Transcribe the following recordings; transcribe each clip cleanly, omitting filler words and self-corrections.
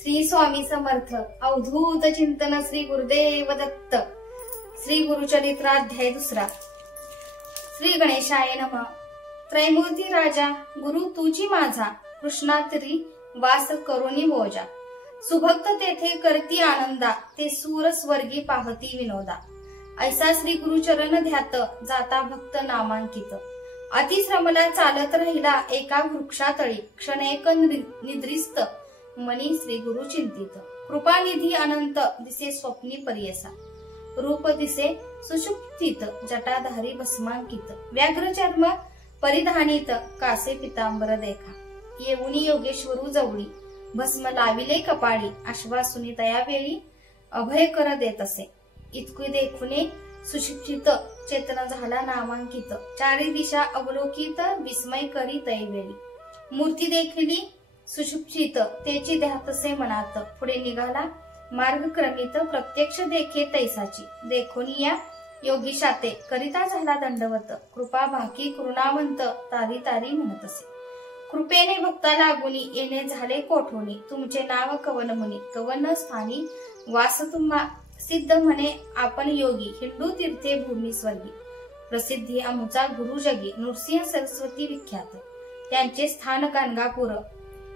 श्री स्वामी समर्थ अवधूत चिंतन श्री गुरुदेव दत्त श्री गुरुचरित्राध्याय 2 श्री गणेशाय नमः। त्रैमूर्ती राजा गुरु तुझी माझा कृष्णा तरी वास करुणी बोजा सुभक्त तेथे करती आनंदा ते सूर स्वर्गी पाहती विनोदा ऐसा श्री गुरुचरण ध्यात जाता भक्त नामांकित अतिश्रमला चालत राहिला एका वृक्षातळी क्षणेक निद्रिस्त मनी श्री गुरु चिंतित कृपानिधी अनंत दिसे स्वप्नी पर्यसा रूप दिसे सुषुप्तीत जटाधारी भस्मांकित व्याघ्र चर्म परिधानित कासे पितांबर देखा येऊनी योगेश्वरू जवळी भस्म लाविले कपाळी आश्वासुनी तयावेळी अभय कर देत असे इतकी देखुने सुशिक्षित चेतन झाला नामांकित चारी दिशा अवलोकित विस्मय करी तैवेळी मूर्ती देखली सुशिक्षित तेची ध्यातसे मनात पुढे निघाला मार्ग क्रमित प्रत्यक्ष देखे तैसाची देखोनी या योगीशाते करिता झाला दंडवत कृपा भाकी करुणावंत तारी तारी म्हणत असे कृपेने भक्ता लागुनी येणे झाले कोठोनी तुमचे नाव कवन मुनी कवन स्थानी वास तुम्हा सिद्ध म्हणे आपण योगी हिंदू तीर्थे भूमी स्वर्गी प्रसिद्धी आमुचा गुरु जगी नृसिंह सरस्वती विख्यात त्यांचे स्थान गाणगापूर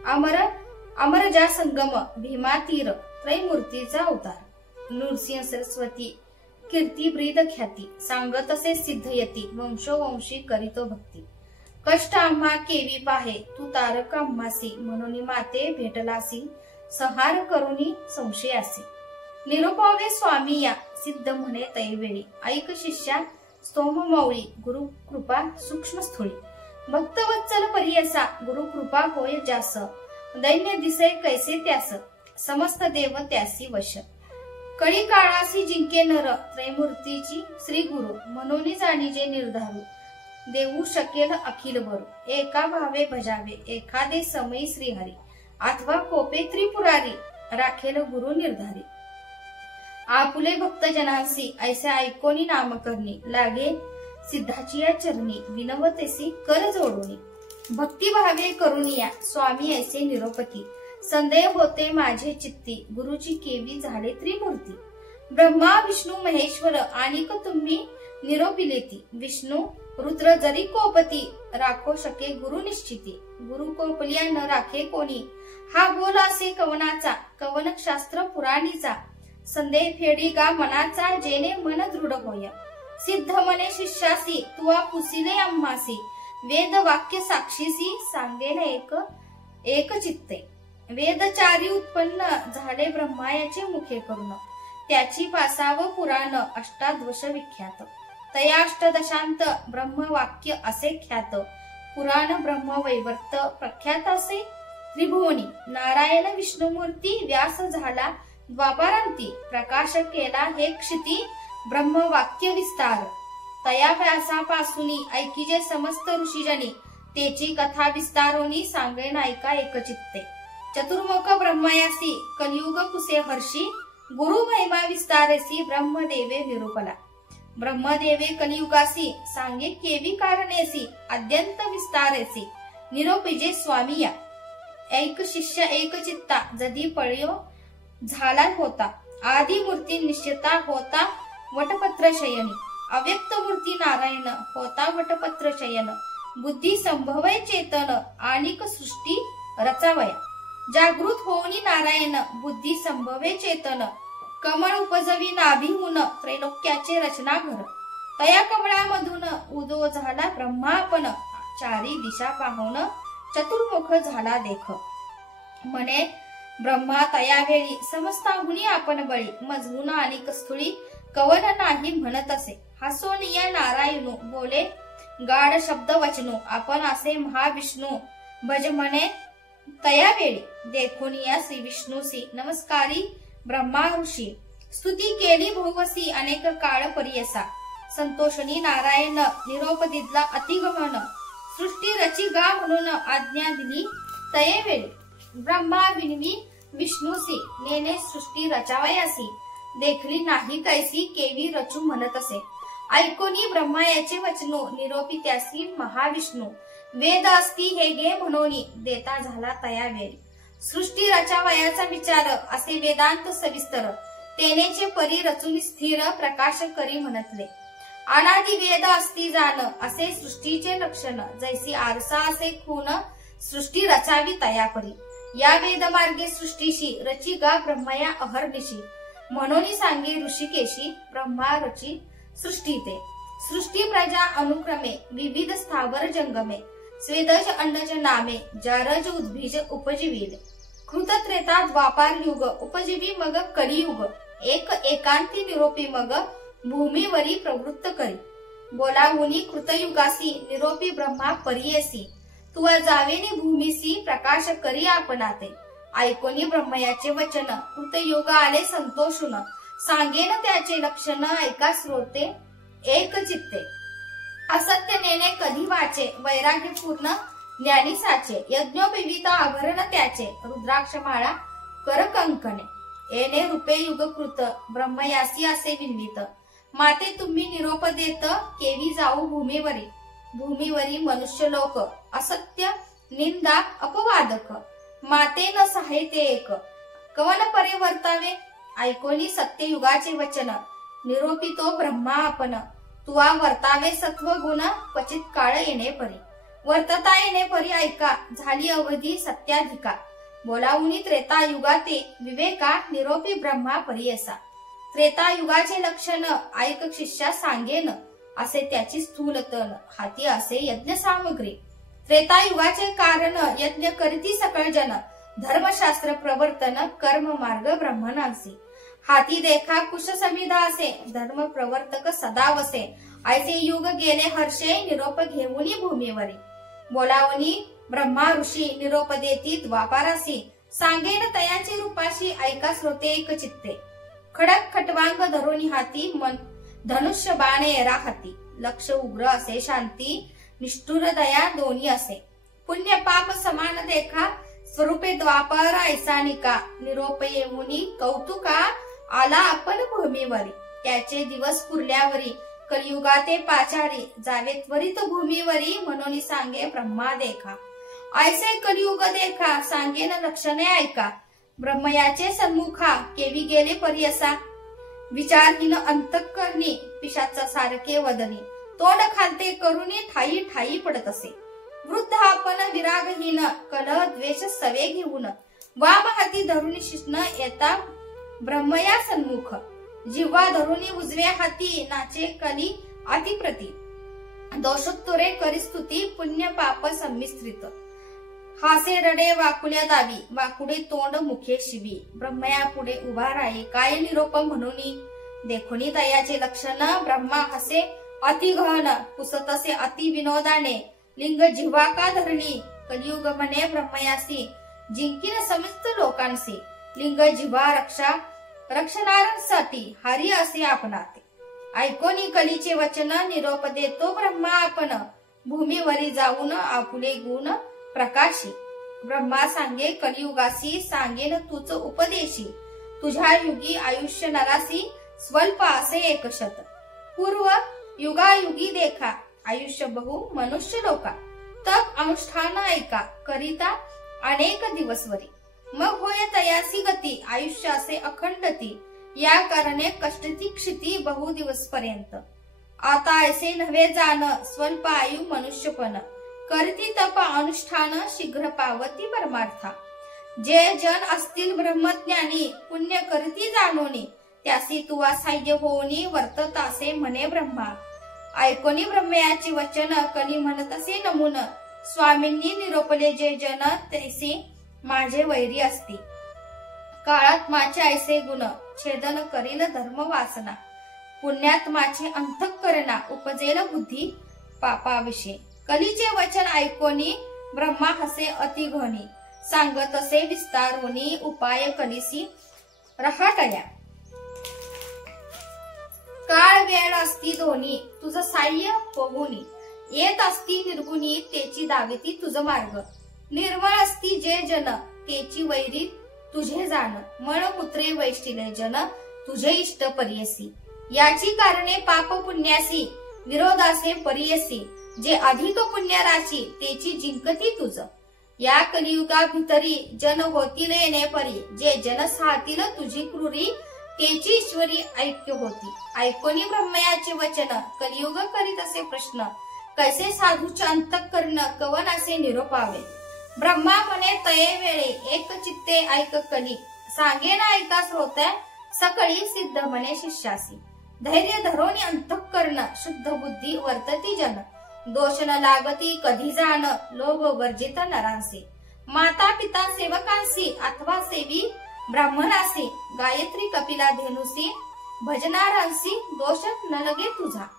अमर जा संगम भीमा तीर त्रैमूर्तीचा अवतार नृसिंह सरस्वती कीर्ती ब्रीद ख्याती सांगत असे सिद्ध यती वंशोवंशी करीतो भक्ती कष्ट आम्हा केवी पाहे तू तारक आम्हासी म्हणून माते भेटलासी संहार करुनी संशयासी निरोपावे स्वामी या सिद्ध म्हणे तैवेळी ऐक शिष्या स्तोम मौळी गुरु कृपा सूक्ष्म स्थूळी भक्तवत्सल परियसा गुरु कृपा होय जास दैन्य दिसे कैसे त्यास समस्त देव त्यासी वश कळी काळासी जिंके नर त्रैमूर्तीची श्री गुरु म्हणून जाणीजे निर्धारू देऊ शकेल अखिल बरू एका भावे भजावे एखादे समयी श्रीहरी अथवा कोपे त्रिपुरारी राखेल गुरु निर्धारी आपुले भक्त जनांसी ऐसे ऐकोनी नामकरणी लागे सिद्धाची या चरणी विनवतेसी कर जोडोनी भक्ती भावे करुनिया स्वामी ऐसे निरोपती संदेह होते माझे चित्ती गुरुची केवी झाले त्रिमूर्ती ब्रह्मा विष्णू महेश्वर आणिक तुम्ही निरोपिलेती विष्णू रुद्र जरी कोपती राखो शके गुरु निश्चिती गुरु कोपलिया न राखे कोणी हा बोल असे कवनाचा कवन शास्त्र पुराणीचा संदेह फेडी गा मनाचा जेने मन दृढ होय सिद्ध मने शिष्यासी तुआ पुसिले आम्हासी वेद वाक्य साक्षीसी सांगेन एक चित्ते वेदचारी उत्पन्न झाले ब्रह्मायाचे मुखे करून त्याची 5व पुराण अष्टादश विख्यात तया अष्टदशांत ब्रह्म वाक्य असे ख्यात पुराण ब्रह्म वैवर्त प्रख्यात असे त्रिभुवनी नारायण विष्णुमूर्ती व्यास झाला द्वापारांती प्रकाश केला हे क्षिती ब्रह्म वाक्य विस्तार तया व्यासापासूनी ऐकिजे समस्त ऋषीजनी तेची कथा विस्तारोनी सांगेन ऐका एकचित्ते चतुर्मुख ब्रह्मयासी कलियुग कुसे हर्षी गुरु महिमा विस्तारेसी ब्रह्मदेवे निरूपला ब्रह्मदेवे कलियुगासी सांगे केवी कारणेसी अद्यंत विस्तारेसी निरोपिजे स्वामिया ऐक शिष्य एक चित्ता जदी पळयो झाला होता आदि मूर्ती निश्चिता होता वटपत्र शयनी अव्यक्त मूर्ती नारायण होता वटपत्र शयन बुद्धी संभवय चेतन आणिक सृष्टी रचावया जागृत होऊनी नारायण बुद्धी संभवे चेतन कमळ उपजवी नाभिहून त्रैलोक्याचे रचना घर तया कमळामधून उदो झाला ब्रह्मापन चारी दिशा पाहून चतुर्मुख झाला देख म्हणे ब्रह्मा तयावेळी समस्ताहुनी आपण बळी मजवून आणि कस्थुळी कवन नाही म्हणत असे हसोनिया नारायणू बोले गाढ शब्द वचनू आपण असे महाविष्णू भज म्हणे तयावेळी देखोनिया श्री विष्णूसी नमस्कारी ब्रह्मा ऋषी स्तुती केली बहुवसी अनेक काळ परियसा संतोषणी नारायण निरोप दिदला अतिगमन सृष्टी रची गा म्हणून आज्ञा दिली तयेवेळी ब्रह्मा विनवी विष्णूसी नेने सृष्टी रचावयासी देखली नाही कैसी केवी रचू म्हणत असे ऐकोनी ब्रह्मायाचे वचनो निरोपी त्यासी महाविष्णू वेद असती हे गे म्हणोनी देता झाला तयावेळी सृष्टी रचावयाचा विचार असे वेदांत सविस्तर तेनेचे परी रचून स्थिर प्रकाश करी म्हणतले. अनादि वेद असती जाण असे सृष्टीचे लक्षण जैसी आरसा असे खून सृष्टी रचावी तया परी. या वेद मार्गे सृष्टीशी रची गा ब्रह्मया अहर्निशी म्हणून सांगे ऋषिकेशी ब्रह्मा रची सृष्टी ते. सृष्टी प्रजा अनुक्रमे विविध स्थावर जंगमे स्वेदज अंडज नामे जारज उद्भिज उपजीविले. कृत त्रेता द्वापार युग उपजीवी मग कलियुग एक एकांती निरोपी मग भूमीवरी प्रवृत्त करी. बोलावुनी कृतयुगासी निरोपी ब्रह्मा परियेसी तुवा जावेनी भूमीसी प्रकाश करी आपणाते. ऐकोनी ब्रह्मयाचे वचन कृतयुग आले संतोषून सांगेन त्याचे लक्षण ऐका श्रोते एक चित्ते. असत्य नेने कधी वाचे वैराग्य पूर्ण ज्ञानी साचे यज्ञोपवित आभरण त्याचे रुद्राक्ष माळा कर कंकणे येणे रूपे युगकृत ब्रह्मयासी असे विन्वित. माते तुम्ही निरोप देत केवी जाऊ भूमीवरी भूमीवरी मनुष्य लोक असत्य निंदा अपवादक माते न साहित्य एक कवन परे वर्तावे. ऐकोनी सत्य युगाचे वचन निरोपी तो ब्रह्मा आपण तुवा वर्तावे सत्व गुण क्वचित काळ येणे परी. वर्तता येणे परी ऐका झाली अवधी सत्याधिका. बोलावुनी त्रेता युगाते विवेका निरोपी ब्रह्मा परियसा. त्रेता युगाचे लक्षण ऐक शिष्या सांगेन असे त्याची स्थूल तन हाती असे यज्ञ सामग्री. त्रेता युगाचे कारण यज्ञ करीती सकळ जन धर्मशास्त्र प्रवर्तन कर्म मार्ग ब्रह्मनासी. हाती देखा कुश समिधा असे धर्म प्रवर्तक सदा वसे ऐसे युग गेले हर्षे निरोप घेऊनी भूमीवरी. बोलावनी ब्रह्मा ऋषी निरोप देती द्वापारासी सांगेन तयाची रूपाशी ऐका श्रोते एक चित्ते. खडक खटवांग धरुनी हाती मन धनुष्य बाणे राहती लक्ष उग्र असे शांती निष्ठुर दया दोन्ही असे. पुण्य पाप समान देखा स्वरूपे द्वापर ऐसानिका निरोप येऊनी कौतुका आला आपण भूमीवरी. त्याचे दिवस पुरल्यावरी कलियुगाते पाचारी जावे त्वरित भूमीवरी म्हणून सांगे ब्रह्मा देखा. ऐसे कलियुग देखा सांगेन लक्षणे ऐका ब्रह्मयाचे सन्मुखा केवी गेले परियसा. विचारहीन अंतःकरणी पिशाचा सारखे वदनी तोंड खालते करुनी ठाई ठाई पडत असे. वृद्ध आपण विरागहीन कलह द्वेष सवे घेऊन वाम हाती धरुनी शिष्ण येता ब्रह्मया सन्मुख. जिव्हा धरुनी उजव्या हाती नाचे कली अतिप्रती दोषोत्तरे करी स्तुती पुण्य पाप संमिश्रित. हासे रडे वाकुल्या दावी वाकुडे तोंड मुखे शिवी. ब्रह्मया पुढे उभा राही काय निरोप म्हणूनी देखुनी दयाचे लक्षण ब्रह्मा हसे अति गहन पुसत असे अति विनोदाने. लिंग जिव्हा का धरणी कलियुग म्हणे ब्रह्मयासी जिंकीन समस्त लोकांसी. लिंग जिव्हा रक्षणासाठी हरी असे आपणाते. ऐकोनी कलीचे वचन निरोप देतो ब्रह्मा आपण भूमीवरी जाऊन आपुले गुण प्रकाशी. ब्रह्मा सांगे कलियुगासी सांगेन तूच उपदेशी. तुझ्या युगी आयुष्य नरासी स्वल्प असे एकशत. पूर्व युगायुगी देखा आयुष्य बहु मनुष्य लोका. तप अनुष्ठान ऐका करिता अनेक दिवसवरी. मग होय तयासी गती आयुष्य असे अखंडती. या कारणे कष्टती क्षिती बहु दिवस पर्यंत. आता ऐसे नव्हे जाण स्वल्प आयु मनुष्यपण करती तप अनुष्ठान शीघ्र पावती परमार्था. जे जन असतील ब्रह्मज्ञानी पुण्य करती जाणोनी त्यासी तुवा साह्य होऊनी वर्ततासे म्हणे ब्रह्मा. ऐकोनी ब्रह्मयाचे वचन कली म्हणत असे नमून स्वामींनी निरोपले जे जन तैसे माझे वैरी असती. काळात्माचे ऐसे गुण छेदन करील धर्म वासना. पुण्यात्माचे अंतःकरणा उपजेल बुद्धी पापाविषयी. कलीचे वचन ऐकोनी ब्रह्मा हसे अति घनी सांगत असे विस्तारोनी उपाय कलिसी रहाटया. काळ वेळ असती दोन्ही तुझ साह्य होऊनी. येत असती निर्गुणी तेची दावेती तुझ मार्ग. निर्मळ असती जे जन तेची वैरी तुझे जाण. मळमूत्रे वैष्टिले जन तुझे इष्ट परियसी. याची कारणे पाप पुण्यासी विरोधासे परियसी. जे अधिक पुण्य राशी तेची जिंकती तुझ. या कलियुगा भितरी जन होतील येणे परी, जे जन साहतील तुझी क्रूरी, तेची ईश्वरी ऐक्य होती. ऐकोनी ब्रह्मयाचे वचन, कलियुग करीत असे प्रश्न, कैसे साधूचे अंतःकरण, कवन असे निरोपावे. ब्रह्मा म्हणे तये वेळे, एक चित्ते ऐक कली, सांगे ना ऐका श्रोत्या, सकळी सिद्ध म्हणे शिष्यासी. धैर्य धरोनी अंतःकरण, शुद्ध बुद्धी वर्तती जन, दोष न लागती कधी जाण, लोभ वर्जित नरांसी. माता पिता सेवकांसी, अथवा सेवी ब्राह्मणासी, गायत्री कपिला धेनुसी, भजनारांसी दोष न लगे तुझा.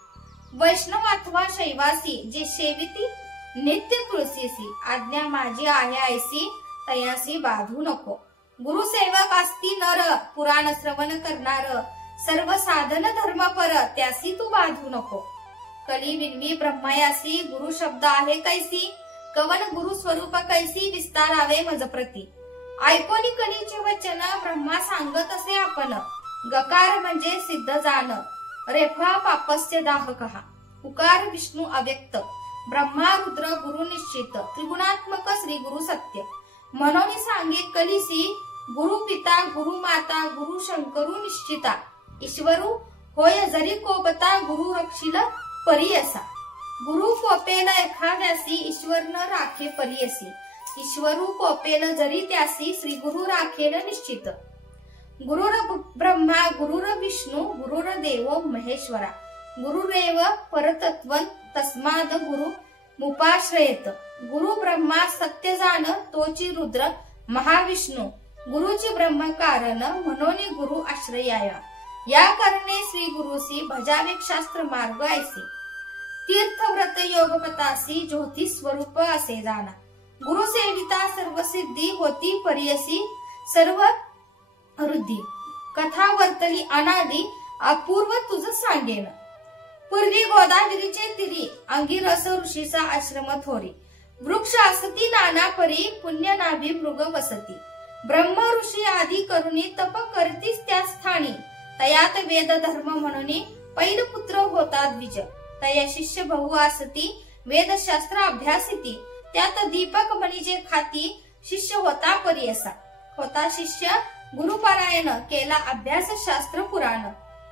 वैष्णव अथवा शैवासी, जे सेविती नित्य तुळसीसी, आज्ञा माझी आहे ऐसी, तयासी बाधू नको. गुरुसेवक असती नर, पुराण श्रवण करणार, सर्व साधन धर्मपर, त्यासी तू बाधू नको. कली विनवी ब्रह्मयासी, गुरु शब्द आहे कैसी, कवन गुरु स्वरूप कैसी, विस्तारावे मजप्रती. ऐकोनी कलीचे वचन, ब्रह्मा सांगत असे आपण, गकार म्हणजे सिद्ध जाण, रेफा पापस्य दाहकहा. उकार विष्णू अव्यक्त, ब्रह्मा रुद्र गुरु निश्चित, त्रिगुणात्मक श्री गुरु सत्य. म्हणून सांगे कलिसी, गुरु पिता गुरु माता गुरु शंकरू निश्चिता. ईश्वरू होय जरी कोपता, गुरु रक्षिल परियसा. गुरु कोपेल एखाद्यासी, ईश्वर न राखे परियसी. ईश्वरू कोपेल जरी त्यासी, श्री गुरु राखेल निश्चित. गुरुर ब्रह्मा गुरुर विष्णू गुरुर देव महेश्वरा. गुरुरेव परतत्वं तस्माद गुरु मुपाश्रयेत. गुरु ब्रह्मा सत्य जाण, तोची रुद्र महाविष्णू. गुरुची ब्रह्म कारण, म्हणून गुरु आश्रयाय. या कारणे श्री गुरुसी, भजावे शास्त्र मार्ग ऐसी. तीर्थव्रत योगपतासी, ज्योती स्वरूप असे जाणा. गुरु सेविता सर्व सिद्धी, होती परियसी सर्व वृद्धी. कथा वर्तली अनादी, अपूर्व तुझ सांगेन. पूर्वी गोदावरीचे तिरी, अंगिरस ऋषीचा आश्रम थोरी. वृक्ष असती नाना परी, पुण्य नाभी मृग वसती. ब्रह्म ऋषी आदी करुणी, तप करतीस त्या स्थानी. तयात वेद धर्म म्हणून, पैल पुत्र होता द्विज. तया शिष्य बहु आसती, वेदशास्त्र अभ्यासिती. त्यात दीपक मणिजे खाती, शिष्य होता परियसा. होता शिष्य गुरुपरायण, केला अभ्यास शास्त्र पुराण.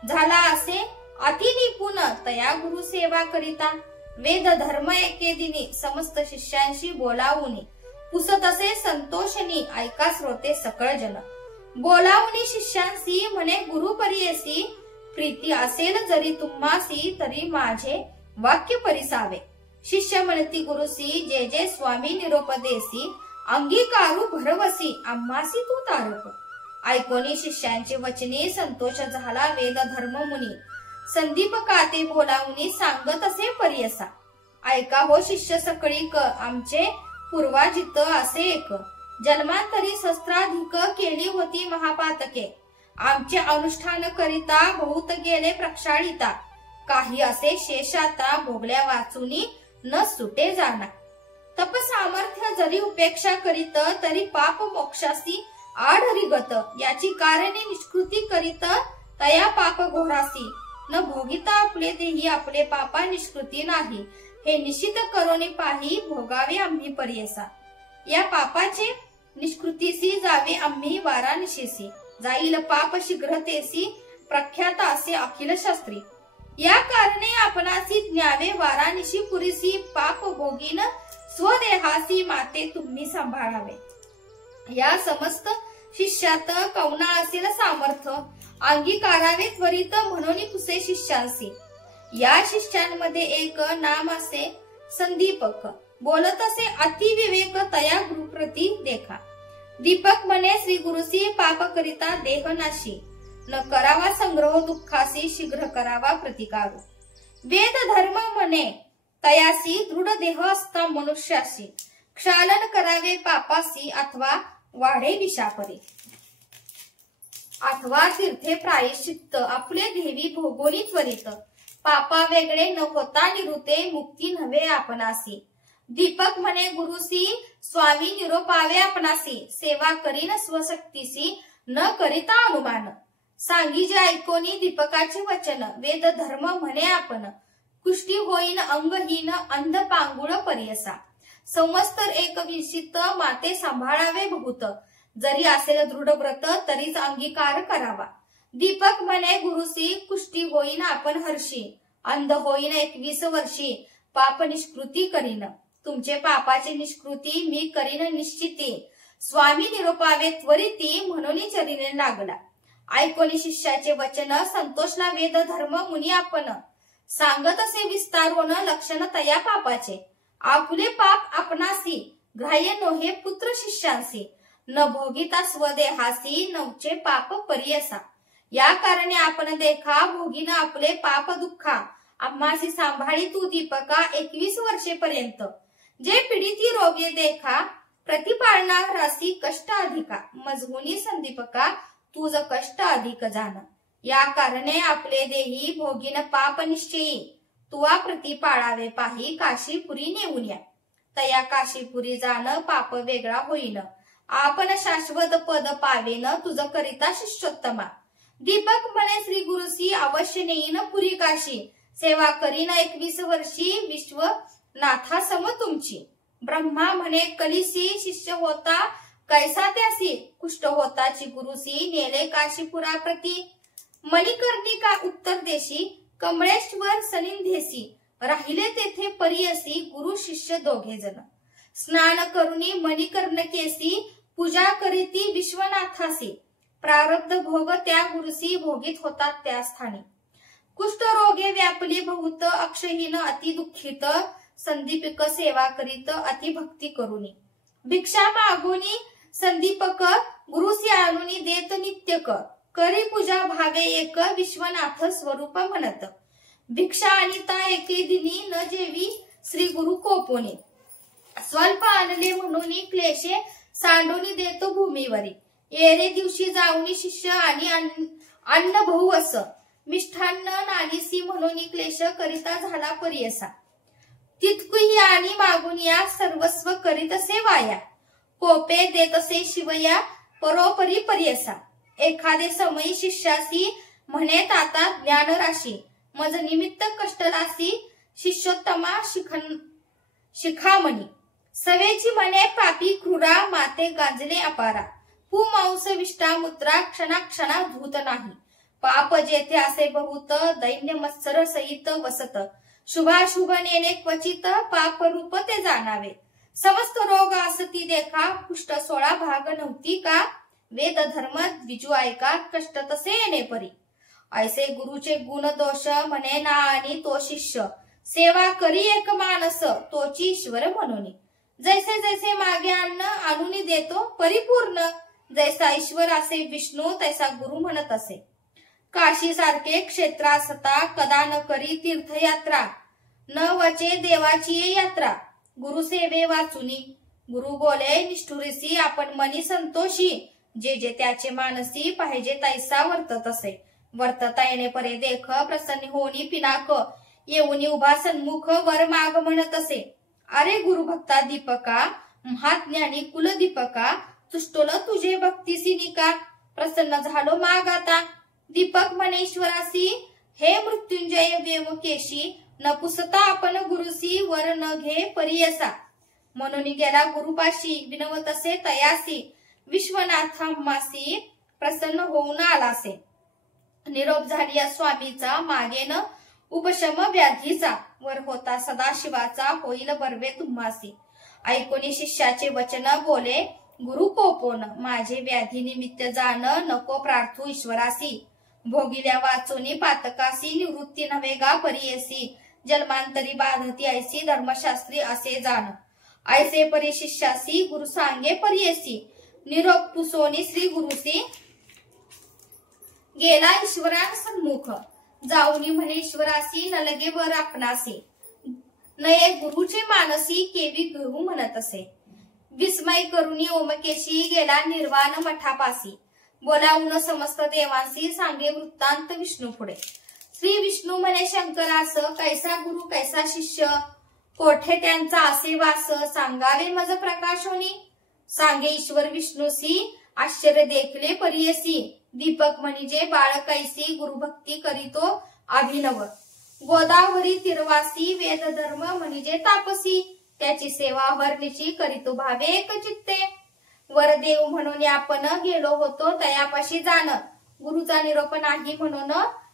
झाला असे अति निपुण, तया गुरु सेवा करिता. वेद धर्म एके दिनी, समस्त शिष्यांशी बोलावुनी. पुसत असे संतोषनी, ऐका श्रोते सकळ जन. बोलावुनी शिष्यांसी, म्हणे गुरु परियसी. प्रीती असेल जरी तुम्हासी, तरी माझे वाक्य परिसावे. शिष्य म्हणती गुरुसी, जे जे स्वामी निरोपदेसी. अंगीकारू भरवसी, आम्हासी तू तारक. ऐकोनी शिष्यांचे वचनी, संतोष झाला वेद धर्म मुनी. संदीप काते बोलावुनी, सांगत असे परियसा. ऐका हो शिष्य सकळीक, आमचे पूर्वाजित असे एक. जन्मांतरी शस्त्राधिक, केली होती महापातके. आमचे अनुष्ठान करिता, बहुत गेले प्रक्षाळिता. काही असे शेषाता, भोगल्या वाचुनी न सुटे जाणा. तप सामर्थ्य जरी उपेक्षा करीत, तरी पाप मोक्षासी आढरिगत. याची कारणे निष्कृती करीत, तया पाप घोरासी. न भोगिता आपले देही, आपले पापा निष्कृती नाही. हे निश्चित करोनी पाही, भोगावे आम्ही परियसा. या पापाचे निष्कृतीसी, जावे आम्ही वाराणसीसी. जाईल पाप शीघ्रतेसी, प्रख्यात असे अखिल शास्त्री. या कारणे आपणासी न्यावे वाराणसी पुरीसी. पाप भोगीन स्वदेहासी, माते तुम्ही सांभाळावे. या समस्त शिष्यात कवना असेल सामर्थ्य, अंगीकारावे त्वरित म्हणून तुसे शिष्यांसी. या शिष्यांमध्ये एक नाम असे संदीपक. बोलत असे अति विवेक, तया गुरुप्रती देखा. दीपक म्हणे श्री गुरुसी, पाप करिता देहनाशी. न करावा संग्रह दुःखासी, शीघ्र करावा प्रतिकारू. वेद धर्म म्हणे तयासी, दृढ देह असता मनुष्यासी. क्षालन करावे पापासी, अथवा वाढे विषापरी. अथवा तीर्थे प्रायश्चित्त, आपले देवी भोगोनी त्वरित. पापा वेगळे न होता निरुते, मुक्ती नव्हे आपणासी. दीपक म्हणे गुरुसी, स्वामी निरोपावे आपणासी. सेवा करीन स्वशक्तीसी, न करिता अनुमान. सांगी जे ऐकोनी दीपकाचे वचन, वेद धर्म म्हणे आपण. कुष्टी होईन अंगहीन, अंध पांगुळ परियसा. संवत्सर एकविंशित माते सांभाळावे बहुत. जरी असेल दृढ व्रत तरीच अंगीकार करावा. दीपक म्हणे गुरुसी कुष्टी होईन आपण हर्षी. अंध होईन 21 वर्षी पाप निष्कृती करीन. तुमचे पापाची निष्कृती मी करीन निश्चिती. स्वामी निरोपावे त्वरिती म्हणून चरिणे लागला. ऐकोनी शिष्याचे वचन संतोषला वेद धर्म मुनी आपण. सांगत असे विस्तारोन लक्षण तया पापाचे. आपुले पाप आपणासी ग्राह्य नोहे पुत्र शिष्यांसी. न भोगिता स्वदेहासी नवचे पाप परियसा. या कारणे आपण देखा भोगीन आपले पाप दुःखा. आम्हासी सांभाळी तू दीपका 21 वर्षेपर्यंत. जे पीडिती रोगे देखा प्रतिपाळणार रासी कष्ट अधिका. मजगुनी संदीपका तुझ कष्ट अधिक जाण. या कारणे आपले देही भोगीन पाप निश्चयी. तुवा प्रति पाळावे पाही काशीपुरी नेऊन या. तया काशीपुरी जाण पाप वेगळा होईन. आपण शाश्वत पद पावेन तुझ करिता शिष्योत्तमा. दीपक म्हणे श्री गुरुसी अवश्य नेईन पुरी काशी. सेवा करीन 21 वर्षी विश्वनाथा सम तुमची. ब्रह्मा म्हणे कलिसी शिष्य होता कैसा त्यासी. कुष्ठ होताची गुरुसी नेले काशीपुरा प्रती. मणिकर्णिका उत्तर देशी कमळेश्वर सनिंधेसी. राहिले तेथे परियसी गुरु शिष्य दोघे जण. स्नान करुणी मणिकर्णकेसी पूजा करीती विश्वनाथासी. प्रारब्ध भोग त्या गुरुसी भोगीत होतात त्या स्थानी. कुष्ठ रोगे व्यापली बहुत अक्षहीन अति दुःखित. संदीपक सेवा करीत अति भक्ती करुणी. भिक्षा मागुनी संदीपक गुरुसी आणुनी देत नित्यक. करी पूजा भावे एक विश्वनाथ स्वरूप म्हणत. भिक्षा आणिता एके दिनी न जेवी श्री गुरु कोपोनी. स्वल्प आणले म्हणून क्लेशे सांडूनी देतो भूमीवरी. येरे दिवशी जाऊनी शिष्य आणि अन्न बहु अस. मिष्ठान्न नालीसी म्हणून क्लेश करिता झाला परियसा. तितकुही आणि मागून या सर्वस्व करीत असे वाया. कोपे देत असे शिवया परोपरी परियसा. एखादे समयी शिष्यासी म्हणे ताता ज्ञान राशी. मज निमित्त कष्टलासी शिष्योत्तमा शिखामणी. सवेची म्हणे पापी क्रूरा माते गांजले अपारा. पुमांस विष्टा मुत्रा क्षणाक्षणा धूत नाही. पाप जेथे असे बहुत दैन्य मत्सर सहित वसत. शुभाशुभ नेणे क्वचित पाप रूप ते जाणावे. समस्त रोग असती देखा कुष्ठ 16 भाग नव्हती का. वेद धर्म द्विजू ऐका कष्ट तसे येणे परी. ऐसे गुरुचे गुण दोष म्हणे ना आणि तो शिष्य. सेवा करी एक मानस तोची ईश्वर म्हणून. जैसे जैसे मागे अन्न आणून देतो परिपूर्ण. जैसा ईश्वर असे विष्णू तैसा गुरु म्हणत असे. काशी सारखे क्षेत्र असता कदा न करी तीर्थयात्रा. न वचे देवाची यात्रा. गुरुसेवे वाचुनी. गुरु बोले निष्ठुरीसी आपण मनी संतोषी. जे जे त्याचे मानसी पाहिजे तैसा वर्तत असे. वर्तता येणे परे देख प्रसन्न होनी पिनाक. येऊनी उभा सन्मुख वर माग म्हणत असे. अरे गुरुभक्ता दीपका महाज्ञानी कुलदीपका. तुष्टोल तुझे भक्तीसी निका. प्रसन्न झालो माग आता. दीपक मनेश्वरासी हे मृत्युंजय व्योमकेशी. न पुसता आपण गुरुसी वर न घे परियसा. म्हणून गेला गुरुपाशी विनवत असे तयासी. विश्वनाथामासी प्रसन्न होऊन आलासे. निरोप झाली या स्वामीचा मागेन उपशम व्याधीचा. वर होता सदाशिवाचा होईल बर्वे तुम्हासी. ऐकोनी शिष्याचे वचन बोले गुरु कोपोन. माझे व्याधी निमित्त जाण नको प्रार्थू ईश्वरासी. भोगिल्या वाचोनी पातकासी निवृत्ती नव्हे गा परियसी. जन्मांतरी बाधती ऐसी धर्मशास्त्री असे जाण. ऐसे परी शिष्यासी गुरु सांगे परियसी. निरोप पुसोनी श्री गुरुसी गेला ईश्वरा सन्मुख. जाऊनी म्हणे ईश्वरासी न लगे वर आपणासी. नये गुरुचे मानसी केवी गुरु म्हणत असे. विस्मय करुणी ओमकेशी गेला निर्वाण मठापासी. बोलावून समस्त देवांसी सांगे वृत्तांत विष्णू पुढे. श्री विष्णू म्हणे शंकरास कैसा गुरु कैसा शिष्य. कोठे त्यांचा असे वास सांगावे मज प्रकाशोनी. सांगे ईश्वर विष्णूसी आश्चर्य देखले परियसी. दीपक म्हणजे बाळ कैसी गुरुभक्ती करीतो अभिनव. गोदावरी तिरवासी वेद धर्म म्हणजे तापसी. त्याची सेवा हरनिची करीतो भावे एक चित्ते. वर देव म्हणून आपण गेलो होतो तयापाशी जाण. गुरुचा निरोप नाही म्हणून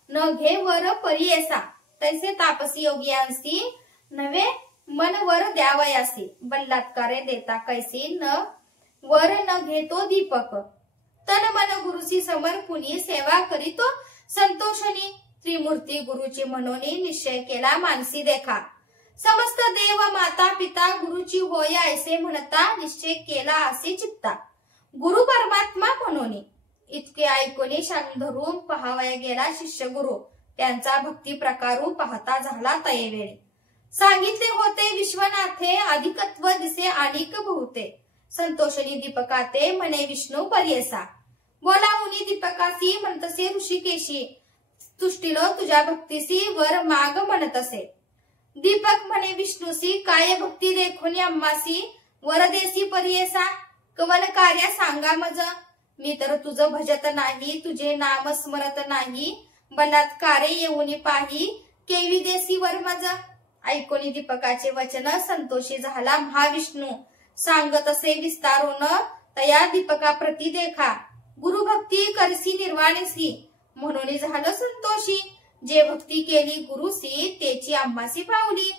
न घे वर परियेसा. तैसे तापसी योगियांसी नवे मन वर द्यावयासी. बलात्कारे देता कैसी न वर न घेतो दीपक. तन मन गुरुसी समर्पुनी सेवा करीतो संतोषणी. त्रिमूर्ती गुरुची म्हणून निश्चय केला मानसी देखा. समस्त देव माता पिता गुरुची होय ऐसे म्हणता निश्चय केला असे चित्ता. गुरु परमात्मा म्हणून इतके ऐकून शांत धरून पहावया गेला शिष्य गुरु. त्यांचा भक्ती प्रकारू पाहता झाला तयेवेळी. सांगितले होते विश्वनाथे अधिकत्व दिसे आणिक बहुते. संतोषणी दीपकाते म्हणे विष्णू पर्येसा. बोलावुनी दीपकासी म्हणतसे ऋषिकेशी. तुष्टिलो तुझ्या भक्तीसी वर माग म्हणतसे. दीपक म्हणे विष्णूसी काय भक्ती देखोनी अम्मासी. वरदेसी पर्येसा कवन कार्य सांगा मज. मी तर तुझं भजत नाही तुझे नाम स्मरत नाही. बलात्कारे येऊनी पाही केवी देसी वर मज. ऐकोनी दीपकाचे वचन संतोषी झाला महाविष्णू. सांगत असे विस्तारून तया दीपका प्रती देखा. गुरुभक्ती करसी निर्वाणसी म्हणून झालं संतोषी. जे भक्ती केली गुरुसी तेची आम्हासी पावली.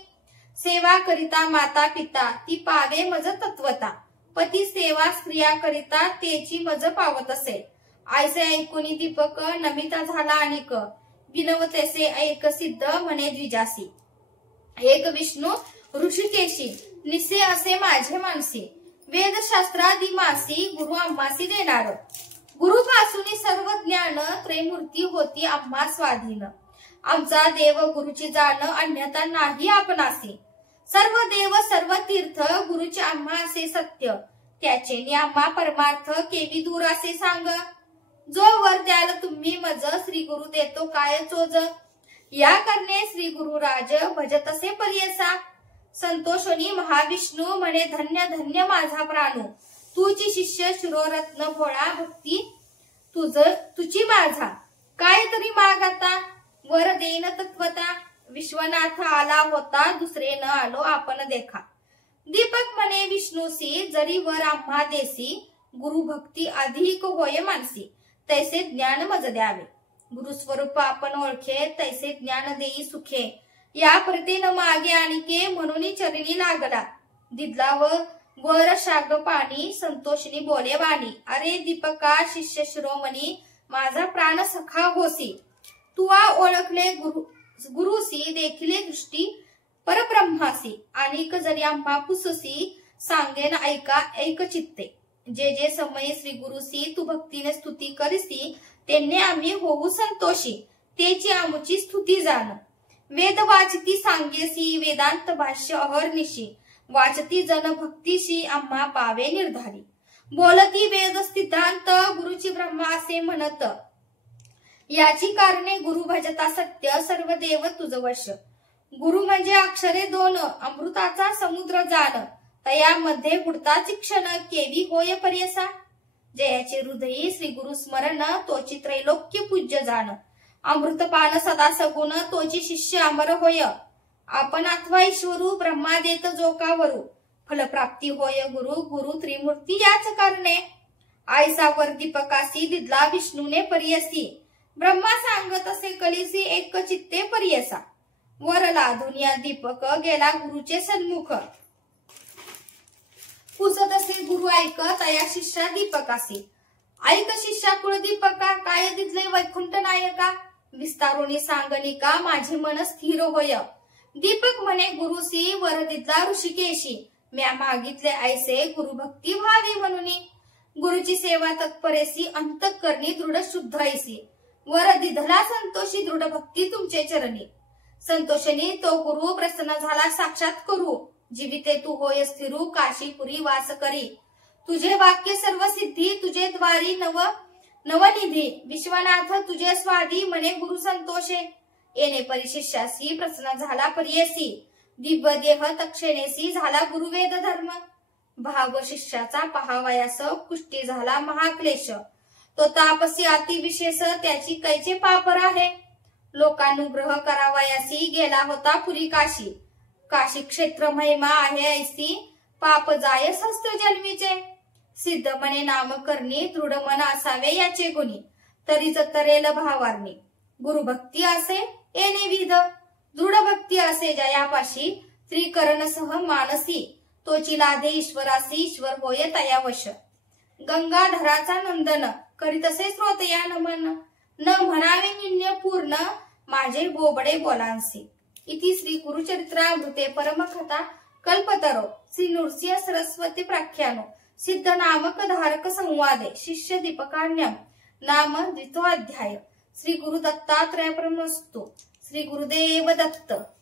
सेवा करिता माता पिता ती पावे मज तत्वता. पती सेवा स्त्रिया करिता तेची मज पावत असे. ऐसे ऐकुनी दीपक नमिता झाला अनिक. विनवतेसे ऐक सिद्ध म्हणे द्विजासी. एक विष्णू ऋषिकेशी निसे असे माझे मानसी. वेदशास्त्रादी मासी गुरु आम्हासी देणार. गुरुपासून सर्व ज्ञान त्रैमूर्ती होती आम्हा स्वाधीन. आमचा देव गुरुची जाण अन्यथा नाही आपणासी. सर्व देव सर्व तीर्थ गुरुचे आम्हा असे सत्य. त्याचे आम्हा परमार्थ केवी दूर असे सांग. जो वर द्याल तुम्ही मज श्री गुरु देतो काय चोज. या करणे श्री गुरु राज भजत असे पर्यसा. संतोषणी महाविष्णू म्हणे धन्य धन्य माझा प्राणू. तुझी शिष्य शिरोरत्न भोळा भक्ती तुझी माझा. काय तरी माग आता वर देन तत्वता. विश्वनाथ आला होता दुसरे न आलो आपण देखा. दीपक म्हणे विष्णूसी जरी वर आम्हा देसी. गुरु भक्ती अधिक होय मानसी. तैसे ज्ञान मज द्यावे. गुरुस्वरूप आपण ओळखे तैसे ज्ञान देई सुखे. या प्रतेन मागे आणिके म्हणून चरणी लागला. दिदला वर शाग पाणी संतोषणी बोले वाणी. अरे दीपका शिष्य शिरोमणी माझा प्राण सखा होसी. तुवा ओळखले गुरुसी देखिले दृष्टी परब्रह्मासी. अनेक जरी आम्हा पुससी सांगेन ऐका ऐक चित्ते. जे जे समये श्री गुरुसी तू भक्तीने स्तुती करिसी तेने आम्ही होऊ संतोषी. तेची आमची स्तुती जाण. वेद वाचती सांगेसी वेदांत भाष्य अहर्निशी. वाचती जन भक्तीशी आम्हा पावे निर्धारी. बोलती वेद स्थितांत गुरुची ब्रह्मा असे म्हणत. याची कारणे गुरु भजता सत्य सर्व देव तुझ वश. गुरु म्हणजे अक्षरे दोन अमृताचा समुद्र जाण. तयामध्ये बुडताची क्षण केवी होय पर्यसा. जयाचे हृदयी श्री गुरु स्मरण तोची त्रैलोक्य पूज्य जाण. अमृतपान सदा सगुण तोची शिष्य अमर होय. आपण अथवा ईश्वरू ब्रह्मा देत जोकावरू. फलप्राप्ती होय गुरु गुरु त्रिमूर्ती याच कारणे. आयसावर दीपकासी दिदला विष्णूने पर्यसी. ब्रह्मा सांगत असे कलिसी एक चित्ते पर्यसा. वर लाधून या दीपक गेला गुरुचे सन्मुख. पुसत असे गुरु ऐक तया शिष्या दीपकासी. ऐक शिष्या कुळ दीपका काय दिदले वैकुंठ नायका. विस्तारोनी सांगनिका माझे मन स्थिर होय. दीपक म्हणे गुरुसी वर दिदला ऋषिकेशी. म्या मागितले ऐसे गुरुभक्ती व्हावी म्हणून. गुरुची सेवा तत्परेसी अंतःकरणी दृढ शुद्ध ऐसी. वर दिधला संतोषी दृढ भक्ती तुमचे चरणी. संतोषणी तो गुरु प्रसन्न झाला साक्षात करू. जीविते तू होय स्थिरू काशीपुरी वास करी. तुझे वाक्य सर्व सिद्धी तुझे द्वारी नवनिधी. विश्वनाथ तुझे स्वादी म्हणे गुरु संतोषे. येणे परिशिष्यासी प्रसन्न झाला पर्येसी. दिव्य देह तक्षणेसी झाला गुरुवेद धर्म. भाव शिष्याचा पहावयास कुष्टी झाला महाक्लेश. तो तापसी अतिविशेष त्याची कैचे पापर आहे. लोकानुग्रह करावयासी गेला होता पुरी काशी. काशी क्षेत्र महिमा आहे ऐसी, पाप जाय सहस्त्र जन्मीचे. सिद्ध मने नाम करणी, दृढ मन असावे याचे गुणी. तरीच तरेल भावार्णी, गुरुभक्ती असे येणे विध. दृढ भक्ती असे जयापाशी, त्रिकरण सह मानसी. तोची लाधे ईश्वरासी, ईश्वर होय तया वश. गंगाधराचा नंदन, करीतसे स्रोत या नमन. न म्हणावे निन्य पूर्ण, माझे बोबडे बोलांसी. इति श्री गुरुचरित्रामृते परमकथा कल्पतरो श्री नृसिंह सरस्वती प्रख्यानो सिद्ध नामक धारक संवादे शिष्य दीपकान्यम नाम द्वितीयोऽध्याय. श्री गुरु दत्तात्रय प्रणमस्तु. श्री गुरुदेव दत्त.